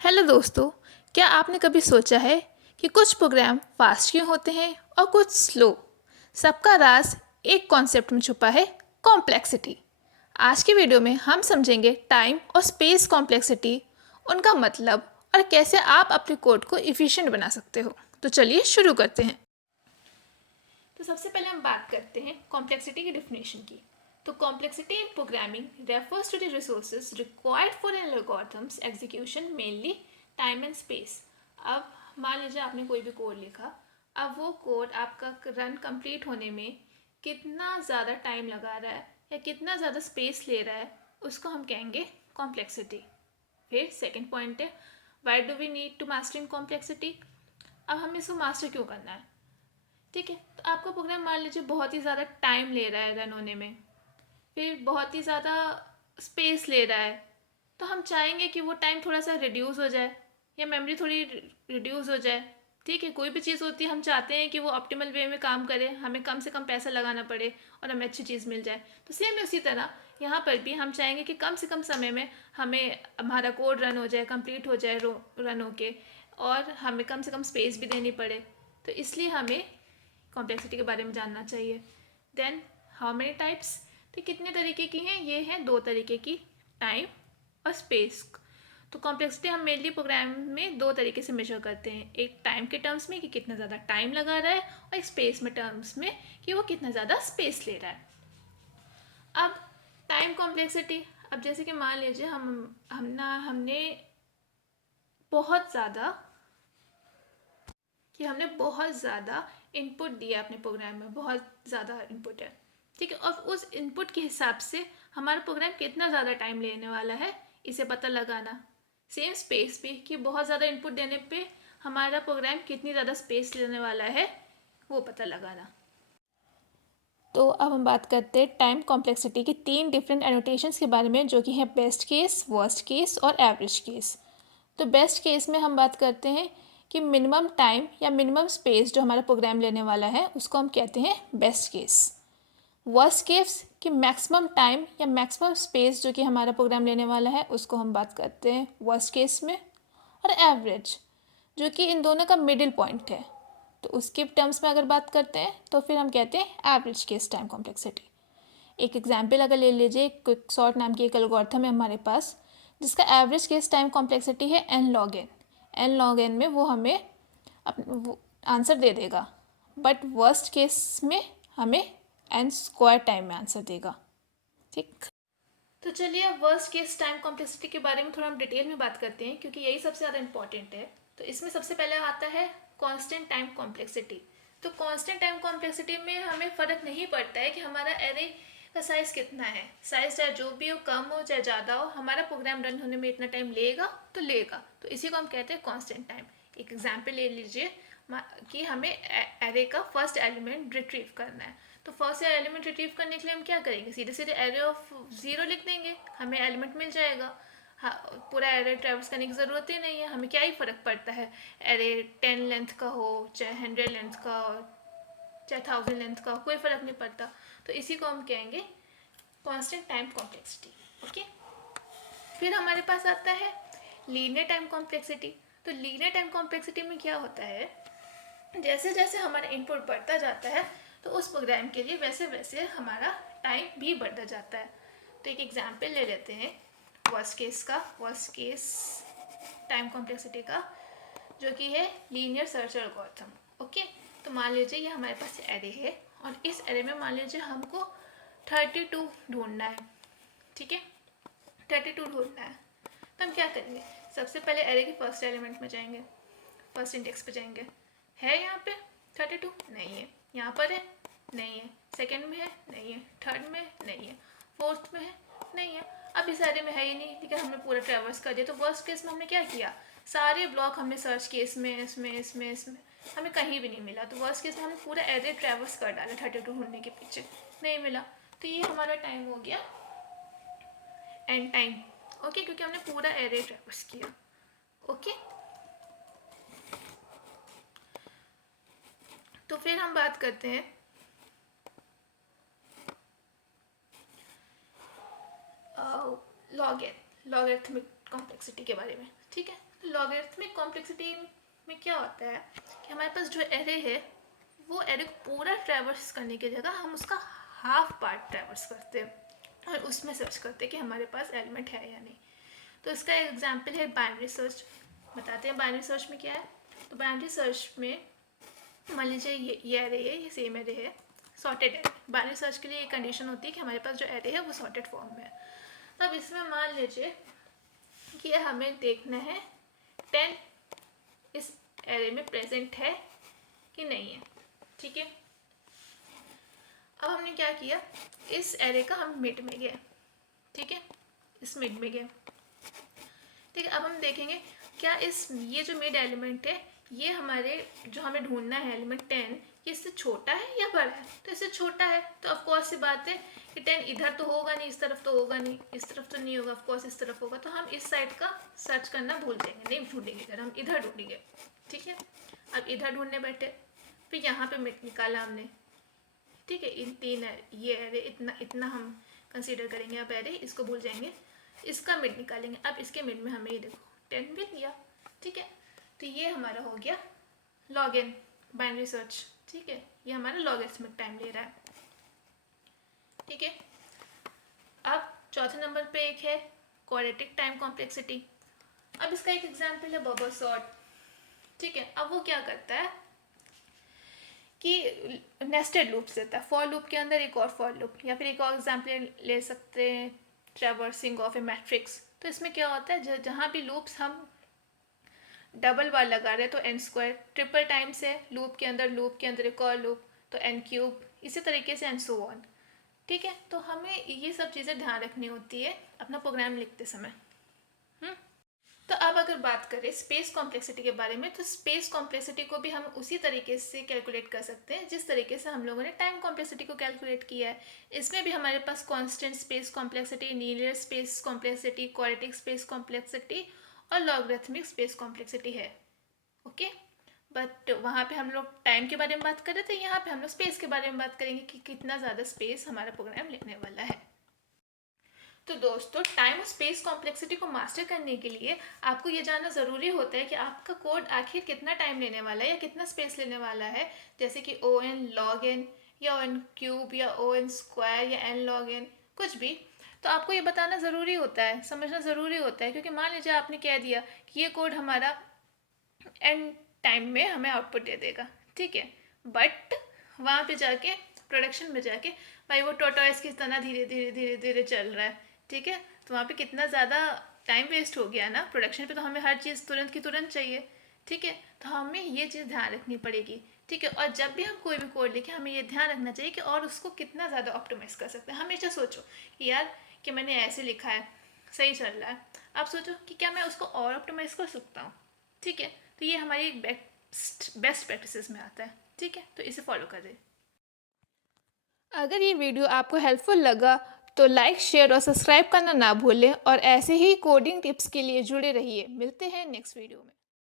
Hello दोस्तों, क्या आपने कभी सोचा है कि कुछ प्रोग्राम फास्ट क्यों होते हैं और कुछ स्लो? सबका राज एक कॉन्सेप्ट में छुपा है, कॉम्प्लेक्सिटी। आज की वीडियो में हम समझेंगे टाइम और स्पेस कॉम्प्लेक्सिटी, उनका मतलब और कैसे आप अपने कोड को इफ़िशिएंट बना सकते हो। तो चलिए शुरू करते हैं। तो सबसे पहले हम बात करते हैं कॉम्प्लेक्सिटी की डिफिनेशन की। तो complexity in programming refers to the resources required for an algorithms execution, mainly time and space. अब मान लीजिए आपने कोई भी कोड लिखा, अब वो कोड आपका रन कंप्लीट होने में कितना ज़्यादा टाइम लगा रहा है या कितना ज़्यादा स्पेस ले रहा है, उसको हम कहेंगे कॉम्प्लेक्सिटी। फिर सेकेंड पॉइंट है, why do we need to master in complexity. अब हमें इसको मास्टर क्यों करना है? ठीक है, तो आपका प्रोग्राम मान लीजिए बहुत ही ज़्यादा टाइम ले रहा है रन होने में, फिर बहुत ही ज़्यादा स्पेस ले रहा है, तो हम चाहेंगे कि वो टाइम थोड़ा सा रिड्यूस हो जाए या मेमोरी थोड़ी रिड्यूस हो जाए। ठीक है, कोई भी चीज़ होती है हम चाहते हैं कि वो ऑप्टिमल वे में काम करे, हमें कम से कम पैसा लगाना पड़े और हमें अच्छी चीज़ मिल जाए। तो सेम उसी तरह यहाँ पर भी हम चाहेंगे कि कम से कम समय में हमें हमारा कोड रन हो जाए, कंप्लीट हो जाए रन होके, और हमें कम से कम स्पेस भी देनी पड़े। तो इसलिए हमें कॉम्प्लेक्सिटी के बारे में जानना चाहिए। देन हाउ मेनी टाइप्स, तो कितने तरीके की हैं? ये हैं दो तरीके की, टाइम और स्पेस। तो कॉम्प्लेक्सिटी हम मेनली प्रोग्राम में दो तरीके से मेजर करते हैं, एक टाइम के टर्म्स में कि कितना ज़्यादा टाइम लगा रहा है, और एक स्पेस में टर्म्स में कि वो कितना ज़्यादा स्पेस ले रहा है। अब टाइम कॉम्प्लेक्सिटी, अब जैसे कि मान लीजिए हमने बहुत ज़्यादा इनपुट दिया अपने प्रोग्राम में, बहुत ज़्यादा इनपुट है। ठीक है, और उस इनपुट के हिसाब से हमारा प्रोग्राम कितना ज़्यादा टाइम लेने वाला है, इसे पता लगाना। सेम स्पेस भी, कि बहुत ज़्यादा इनपुट देने पे हमारा प्रोग्राम कितनी ज़्यादा स्पेस लेने वाला है, वो पता लगाना। तो अब हम बात करते हैं टाइम कॉम्प्लेक्सिटी की तीन डिफरेंट एनोटेशंस के बारे में, जो कि हैं बेस्ट केस, वर्स्ट केस और एवरेज केस। तो बेस्ट केस में हम बात करते हैं कि मिनिमम टाइम या मिनिमम स्पेस जो हमारा प्रोग्राम लेने वाला है, उसको हम कहते हैं बेस्ट केस। वर्स्ट केस कि मैक्सिमम टाइम या मैक्सिमम स्पेस जो कि हमारा प्रोग्राम लेने वाला है, उसको हम बात करते हैं वर्स्ट केस में। और एवरेज जो कि इन दोनों का मिडिल पॉइंट है, तो उसके टर्म्स में अगर बात करते हैं तो फिर हम कहते हैं एवरेज केस टाइम कॉम्प्लेक्सिटी। एक एग्जाम्पल अगर ले लीजिए, क्विक सॉर्ट नाम की एक एल्गोरिथम है हमारे पास, जिसका एवरेज केस टाइम कॉम्प्लेक्सिटी है n log n। n log n में वो हमें आंसर दे देगा, बट वर्स्ट केस में हमें n स्क्वायर टाइम में आंसर देगा। ठीक, तो चलिए अब वर्स्ट केस टाइम कॉम्प्लेक्सिटी के बारे में थोड़ा हम डिटेल में बात करते हैं, क्योंकि यही सबसे ज़्यादा इंपॉर्टेंट है। तो इसमें सबसे पहले आता है कांस्टेंट टाइम कॉम्प्लेक्सिटी। तो कांस्टेंट टाइम कॉम्प्लेक्सिटी में हमें फ़र्क नहीं पड़ता है कि हमारा एरे का साइज़ कितना है, साइज़ चाहे जो भी हो, कम हो चाहे ज़्यादा हो, हमारा प्रोग्राम रन होने में इतना टाइम लेगा तो लेगा। तो इसी को हम कहते हैं कांस्टेंट टाइम। एक एग्जाम्पल ले लीजिए कि हमें एरे का फर्स्ट एलिमेंट रिट्रीव करना है। तो फर्स्ट एलिमेंट रिट्रीव करने के लिए हम क्या करेंगे, सीधे सीधे एरे ऑफ 0 लिख देंगे, हमें एलिमेंट मिल जाएगा। हाँ, पूरा एरे ट्रेवर्स करने की ज़रूरत ही नहीं है, हमें क्या ही फ़र्क पड़ता है एरे 10 लेंथ का हो चाहे 100 लेंथ का हो चाहे 1000 लेंथ का हो, कोई फ़र्क नहीं पड़ता। तो इसी को हम कहेंगे कांस्टेंट टाइम कॉम्प्लेक्सिटी। ओके, फिर हमारे पास आता है लीनियर टाइम कॉम्प्लेक्सिटी। तो लीनियर टाइम कॉम्प्लेक्सिटी में क्या होता है, जैसे जैसे हमारा इनपुट बढ़ता जाता है तो उस प्रोग्राम के लिए वैसे वैसे हमारा टाइम भी बढ़ता जाता है। तो एक एग्जांपल ले लेते हैं वर्स्ट केस टाइम कॉम्प्लेक्सिटी का, जो कि है लीनियर सर्च एल्गोरिथम। ओके, तो मान लीजिए ये हमारे पास एरे है, और इस एरे में मान लीजिए हमको 32 ढूंढना है। ठीक है, 32 ढूंढना है, तो हम क्या करेंगे, सबसे पहले एरे के फर्स्ट एलिमेंट में जाएंगे, फर्स्ट इंडेक्स पे जाएंगे। है यहाँ पे 32? नहीं है। यहाँ पर है? नहीं है। सेकेंड में है? नहीं है। थर्ड में? नहीं है। फोर्थ में है? नहीं है। अब इस एरे में है ही नहीं, लेकिन हमने पूरा ट्रेवर्स कर दिया। तो वर्स्ट केस में हमने क्या किया, सारे ब्लॉक हमने सर्च किए, इसमें हमें कहीं भी नहीं मिला। तो वर्स्ट केस में हमने पूरा एरे ट्रेवर्स कर डाला 32 ढूंढने के पीछे, नहीं मिला। तो ये हमारा टाइम हो गया एंड टाइम। ओके, क्योंकि हमने पूरा एरे ट्रेवर्स किया। ओके, तो फिर हम बात करते हैं लॉगरिथमिक कॉम्प्लेक्सिटी के बारे में। ठीक है, लॉगरिथमिक कॉम्प्लेक्सिटी में क्या होता है कि हमारे पास जो एरे है वो एरे को पूरा ट्रैवर्स करने की जगह हम उसका हाफ पार्ट ट्रैवर्स करते हैं और उसमें सर्च करते हैं कि हमारे पास एलिमेंट है या नहीं। तो इसका एक एग्जांपल है बाइनरी सर्च। बताते हैं बाइनरी सर्च में क्या है। तो बाइनरी सर्च में मान लीजिए ये एरे है, ये सेम एरे है, सॉर्टेड एरे। बाइनरी सर्च के लिए एक कंडीशन होती है कि हमारे पास जो एरे है वो सॉर्टेड फॉर्म में है। तो अब इसमें मान लीजिए कि हमें देखना है 10 इस एरे में प्रेजेंट है कि नहीं है। ठीक है, अब हमने क्या किया, इस एरे का हम मिड में गए। ठीक है, इस मिड में गए। ठीक है, अब हम देखेंगे क्या ये जो मिड एलिमेंट है ये हमारे जो हमें ढूंढना है एलिमेंट 10, ये इससे छोटा है या बड़ा है। तो इससे छोटा है तो ऑफकोर्स सी बात है कि 10 इधर तो होगा नहीं, इस तरफ तो होगा नहीं, इस तरफ तो नहीं होगा, ऑफकोर्स इस तरफ होगा। तो हम इस साइड का सर्च करना भूल जाएंगे, नहीं ढूंढेंगे इधर, हम इधर ढूंढेंगे। ठीक है, अब इधर ढूंढने बैठे, फिर यहाँ पे मिड निकाला हमने। ठीक है, इन तीन ये एरे इतना हम कंसीडर करेंगे। अब एरे इसको भूल जाएंगे, इसका मिड निकालेंगे। अब इसके मिड में हमें ये देखो 10 मिल गया। ठीक है, तो ये हमारा हो गया लॉग एन बाइनरी सर्च। ठीक है, ये हमारा लॉगरिथमिक टाइम ले रहा है। ठीक है, अब चौथे नंबर पे एक है क्वाड्रेटिक टाइम कॉम्प्लेक्सिटी। अब इसका एक एग्जांपल है बबल सॉर्ट। ठीक है, अब वो क्या करता है कि नेस्टेड लूप्स देता है। फॉर लूप के अंदर एक और फॉर लूप, या फिर एक और एग्जांपल ले सकते हैं ट्रैवर्सिंग ऑफ ए मैट्रिक्स। तो इसमें क्या होता है, जहाँ भी लूप्स हम डबल बार लगा रहे हैं तो एन स्क्वायर, ट्रिपल टाइम्स है लूप के अंदर एक और लूप तो एन क्यूब, इसी तरीके से एंड सो ऑन। ठीक है, तो हमें ये सब चीज़ें ध्यान रखनी होती है अपना प्रोग्राम लिखते समय। तो अब अगर बात करें स्पेस कॉम्प्लेक्सिटी के बारे में, तो स्पेस कॉम्प्लेक्सिटी को भी हम उसी तरीके से कैलकुलेट कर सकते हैं जिस तरीके से हम लोगों ने टाइम कॉम्प्लेक्सिटी को कैलकुलेट किया है। इसमें भी हमारे पास constant space complexity, linear space complexity, quadratic space complexity और लॉगरिथमिक स्पेस कॉम्प्लेक्सिटी है। ओके, बट वहाँ पे हम लोग टाइम के बारे में बात कर रहे थे, यहाँ पे हम लोग स्पेस के बारे में बात करेंगे कि कितना ज़्यादा स्पेस हमारा प्रोग्राम लेने वाला है। तो दोस्तों, टाइम और स्पेस कॉम्प्लेक्सिटी को मास्टर करने के लिए आपको ये जानना ज़रूरी होता है कि आपका कोड आखिर कितना टाइम लेने वाला है या कितना स्पेस लेने वाला है। जैसे कि ओ एन लॉग एन या ओ एन क्यूब या ओ एन स्क्वायर या एन लॉग एन, कुछ भी। तो आपको ये बताना ज़रूरी होता है, समझना ज़रूरी होता है, क्योंकि मान लीजिए आपने कह दिया कि ये कोड हमारा एंड टाइम में हमें आउटपुट दे देगा। ठीक है, बट वहाँ पे जाके प्रोडक्शन में जाके भाई वो टॉर्टोइस की तरह धीरे धीरे धीरे धीरे चल रहा है। ठीक है, तो वहाँ पे कितना ज़्यादा टाइम वेस्ट हो गया ना। प्रोडक्शन पे तो हमें हर चीज़ तुरंत की तुरंत चाहिए। ठीक है, तो हमें ये चीज़ ध्यान रखनी पड़ेगी। ठीक है, और जब भी हम कोई भी कोड लिखें हमें ये ध्यान रखना चाहिए कि और उसको कितना ज़्यादा ऑप्टिमाइज़ कर सकते हैं। हमेशा सोचो कि यार कि मैंने ऐसे लिखा है, सही चल रहा है, आप सोचो कि क्या मैं उसको और ऑप्टिमाइज़ कर सकता हूँ। ठीक है, तो ये हमारी एक बेस्ट प्रैक्टिसेस में आता है। ठीक है, तो इसे फॉलो करें। अगर ये वीडियो आपको हेल्पफुल लगा तो लाइक, शेयर और सब्सक्राइब करना ना भूलें, और ऐसे ही कोडिंग टिप्स के लिए जुड़े रहिए। मिलते हैं नेक्स्ट वीडियो में।